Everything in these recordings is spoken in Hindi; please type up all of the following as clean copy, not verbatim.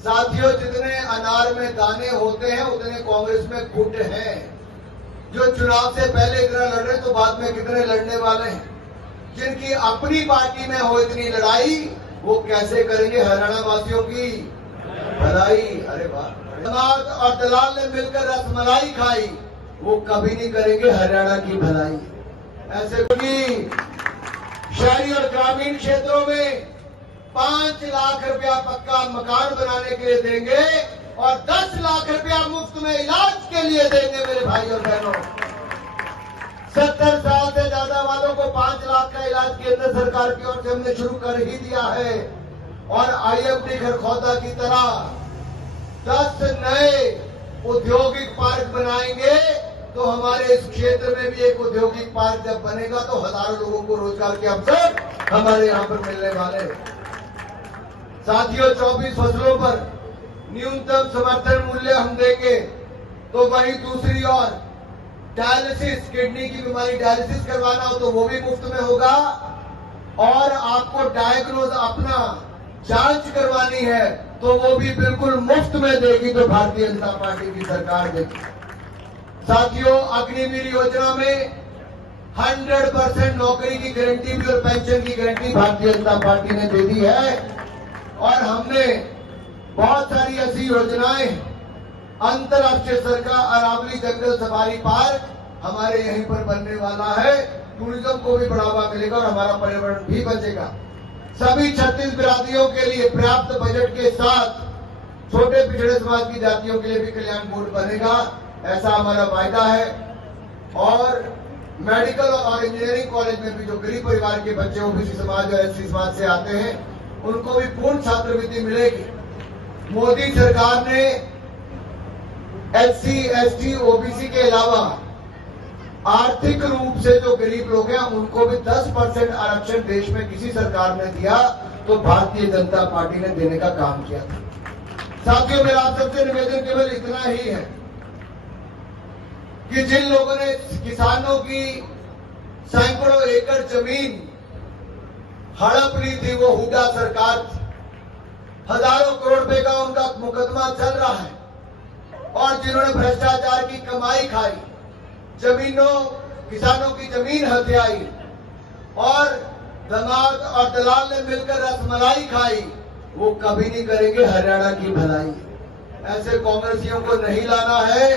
साथियों, जितने अनार में दाने होते हैं उतने कांग्रेस में फुट हैं। जो चुनाव से पहले इतना लड़ रहे तो बाद में कितने लड़ने वाले हैं। जिनकी अपनी पार्टी में हो इतनी लड़ाई, वो कैसे करेंगे हरियाणा वासियों की भलाई। अरे वाह। समाज और दलाल ने मिलकर रसमलाई खाई, वो कभी नहीं करेंगे हरियाणा की भलाई। ऐसे कि शहरी और ग्रामीण क्षेत्रों में 5 लाख रुपया पक्का मकान बनाने के लिए देंगे और 10 लाख रुपया मुफ्त में इलाज के लिए देंगे। मेरे भाई और बहनों, 70 साल से ज्यादा वालों को 5 लाख का इलाज केंद्र सरकार की ओर से हमने शुरू कर ही दिया है। और IMD खरखौदा की तरह 10 नए औद्योगिक पार्क बनाएंगे तो हमारे इस क्षेत्र में भी एक औद्योगिक पार्क जब बनेगा तो हजारों लोगों को रोजगार के अवसर हमारे यहाँ पर मिलने वाले। साथियों, 24 फसलों पर न्यूनतम समर्थन मूल्य हम देंगे तो वहीं दूसरी ओर डायलिसिस, किडनी की बीमारी डायलिसिस करवाना हो तो वो भी मुफ्त में होगा। और आपको डायग्नोज अपना जांच करवानी है तो वो भी बिल्कुल मुफ्त में देगी तो भारतीय जनता पार्टी की सरकार देगी। साथियों, अग्निवीर योजना में 100% नौकरी की गारंटी भी और पेंशन की गारंटी भारतीय जनता पार्टी ने दे दी है। और हमने बहुत सारी ऐसी योजनाएं, अंतर्राष्ट्रीय स्तर का अरावली जंगल सफारी पार्क हमारे यहीं पर बनने वाला है। टूरिज्म को भी बढ़ावा मिलेगा और हमारा पर्यावरण भी बचेगा। सभी 36 बिरादरियों के लिए पर्याप्त बजट के साथ छोटे पिछड़े समाज की जातियों के लिए भी कल्याण बोर्ड बनेगा, ऐसा हमारा वायदा है। और मेडिकल और इंजीनियरिंग कॉलेज में भी जो गरीब परिवार के बच्चे ओबीसी समाज और एससी समाज से आते हैं उनको भी पूर्ण छात्रवृत्ति मिलेगी। मोदी सरकार ने SC, ST, OBC के अलावा आर्थिक रूप से जो गरीब लोग हैं उनको भी 10% आरक्षण देश में किसी सरकार ने दिया तो भारतीय जनता पार्टी ने देने का काम किया था। साथियों, मेरा आप सबसे निवेदन केवल इतना ही है कि जिन लोगों ने किसानों की सैकड़ों एकड़ जमीन हड़प ली थी वो हुड्डा सरकार थी। हजारों करोड़ रुपए का उनका मुकदमा चल रहा है। और जिन्होंने भ्रष्टाचार की कमाई खाई, किसानों की जमीन हथियाई और दमाद और दलाल ने मिलकर रसमलाई खाई, वो कभी नहीं करेंगे हरियाणा की भलाई। ऐसे कांग्रेसियों को नहीं लाना है।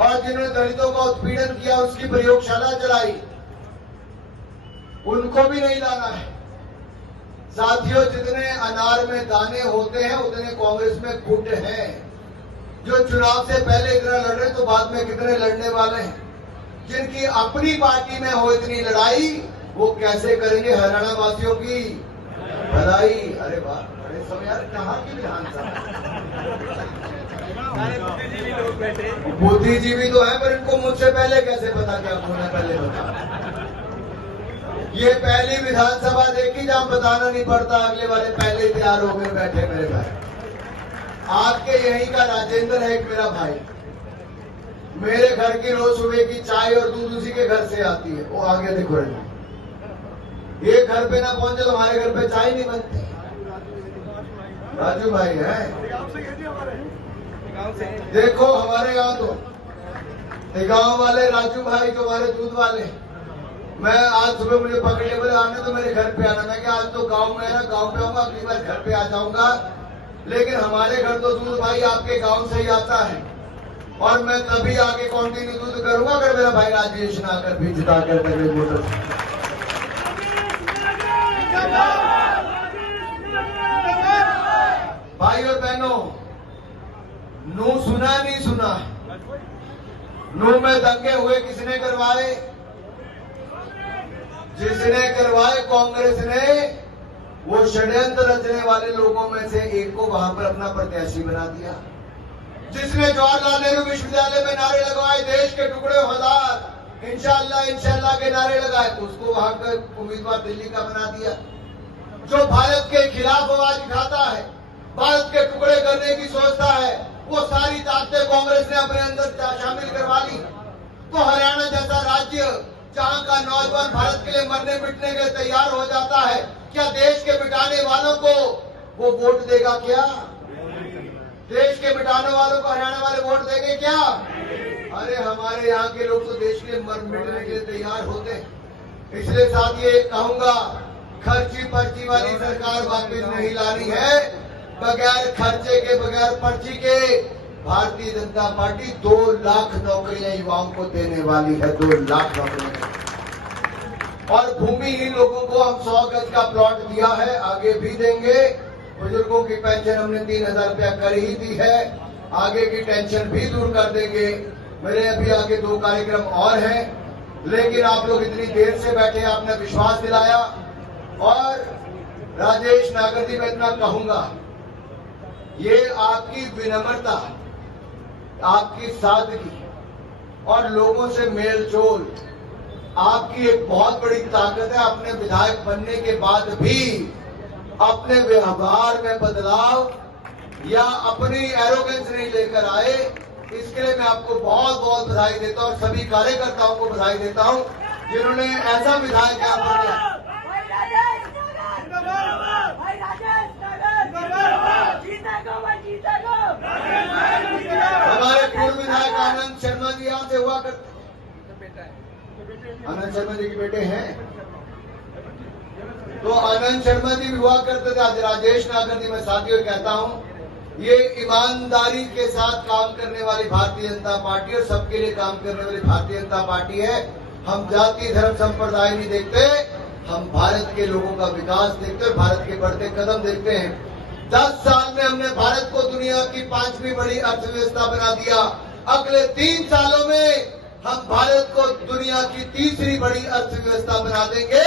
और जिन्होंने दलितों का उत्पीड़न किया, उसकी प्रयोगशाला चलाई, उनको भी नहीं लाना है। साथियों, जितने अनार में दाने होते हैं उतने कांग्रेस में फुट हैं। जो चुनाव से पहले इतना लड़ रहे तो बाद में कितने लड़ने वाले हैं। जिनकी अपनी पार्टी में हो इतनी लड़ाई, वो कैसे करेंगे हरियाणा वासियों की भलाई। अरे वाह, बड़े समय यार, कहाँ की विधानसभा। बुद्धिजीवी तो है पर इनको मुझसे पहले कैसे पता क्या उन्होंने पहले बता। ये पहली विधानसभा देखी जहां बताना नहीं पड़ता, अगले वाले पहले ही तैयार हो गए बैठे। मेरे भाई, आपके यहीं का राजेंद्र है एक मेरा भाई, मेरे घर की रोज सुबह की चाय और दूध उसी के घर से आती है। वो आगे देखो, ये घर पे ना पहुंचे तो हमारे घर पे चाय नहीं बनती। राजू भाई है, देखो हमारे यहाँ तो गांव वाले राजू भाई जो हमारे दूध वाले, मैं आज सुबह मुझे पकड़े बोले आने तो मेरे घर पे आना। मैं क्या आज तो गांव में है ना, गांव पे आऊंगा, अगली बार घर पे आ जाऊंगा। लेकिन हमारे घर तो दूध भाई आपके गांव से ही आता है और मैं तभी आगे कंटिन्यू दूध करूंगा अगर मेरा भाई राजेश ना आकर भी जिता कर मेरे मोटर। भाई और बहनों, नू सुना नहीं सुना, नू में दंगे हुए किसने करवाए? जिसने करवाए कांग्रेस ने, वो षड्यंत्र रचने वाले लोगों में से एक को वहां पर अपना प्रत्याशी बना दिया। जिसने जवाहरलाल नेहरू विश्वविद्यालय में नारे लगवाए, देश के टुकड़े हजार, इंशाअल्लाह इंशाअल्लाह के नारे लगाए, उसको वहां का उम्मीदवार दिल्ली का बना दिया। जो भारत के खिलाफ आवाज उठाता है, भारत के टुकड़े करने की सोचता है, वो सारी ताकतें कांग्रेस ने अपने अंदर शामिल करवा ली। तो हरियाणा जैसा राज्य जहां का नौजवान भारत के लिए मरने मिटने के तैयार हो जाता है, क्या देश के मिटाने वालों को वो वोट देगा क्या? देश के मिटाने वालों को हरियाणा वाले वोट देंगे क्या? अरे हमारे यहाँ के लोग तो देश के मिटने के लिए तैयार होते हैं। इसलिए साथ ये कहूंगा, खर्ची पर्ची वाली सरकार वापस नहीं लानी है। बगैर खर्चे के, बगैर पर्ची के भारतीय जनता पार्टी 2 लाख नौकरियां युवाओं को देने वाली है। 2 लाख नौकरियां। और भूमिहीन लोगों को हम 100 गज का प्लॉट दिया है, आगे भी देंगे। बुजुर्गों की पेंशन हमने 3000 रुपया कर ही दी है, आगे की टेंशन भी दूर कर देंगे। मेरे अभी आगे 2 कार्यक्रम और हैं, लेकिन आप लोग इतनी देर से बैठे, आपने विश्वास दिलाया। और राजेश नागर जी, मैं इतना कहूंगा, ये आपकी विनम्रता, आपकी सादगी और लोगों से मेल जोल आपकी एक बहुत बड़ी ताकत है। अपने विधायक बनने के बाद भी अपने व्यवहार में बदलाव या अपनी एरोगेंस नहीं लेकर आए, इसके लिए मैं आपको बहुत बहुत बधाई देता हूं और सभी कार्यकर्ताओं को बधाई देता हूं जिन्होंने ऐसा विधायक यहाँ पर दिया। हमारे पूर्व विधायक आनंद शर्मा जी यहाँ से हुआ करते, आनंद शर्मा जी के बेटे हैं, तो आनंद शर्मा जी भी हुआ करते थे। आज राजेश नागर जी, मैं साथियों कहता हूं, ये ईमानदारी के साथ काम करने वाली भारतीय जनता पार्टी और सबके लिए काम करने वाली भारतीय जनता पार्टी है। हम जाति धर्म संप्रदाय नहीं देखते, हम भारत के लोगों का विकास देखते हैं, भारत के बढ़ते कदम देखते हैं। 10 साल में हमने भारत को दुनिया की 5वीं बड़ी अर्थव्यवस्था बना दिया। अगले 3 सालों में हम भारत को दुनिया की 3री बड़ी अर्थव्यवस्था बना देंगे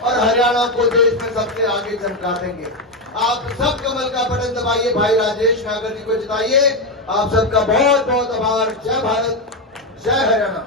और हरियाणा को देश में सबसे आगे चमका देंगे। आप सब कमल का बटन दबाइए, भाई राजेश नागर जी को जिताइए। आप सबका बहुत बहुत आभार। जय भारत, जय हरियाणा।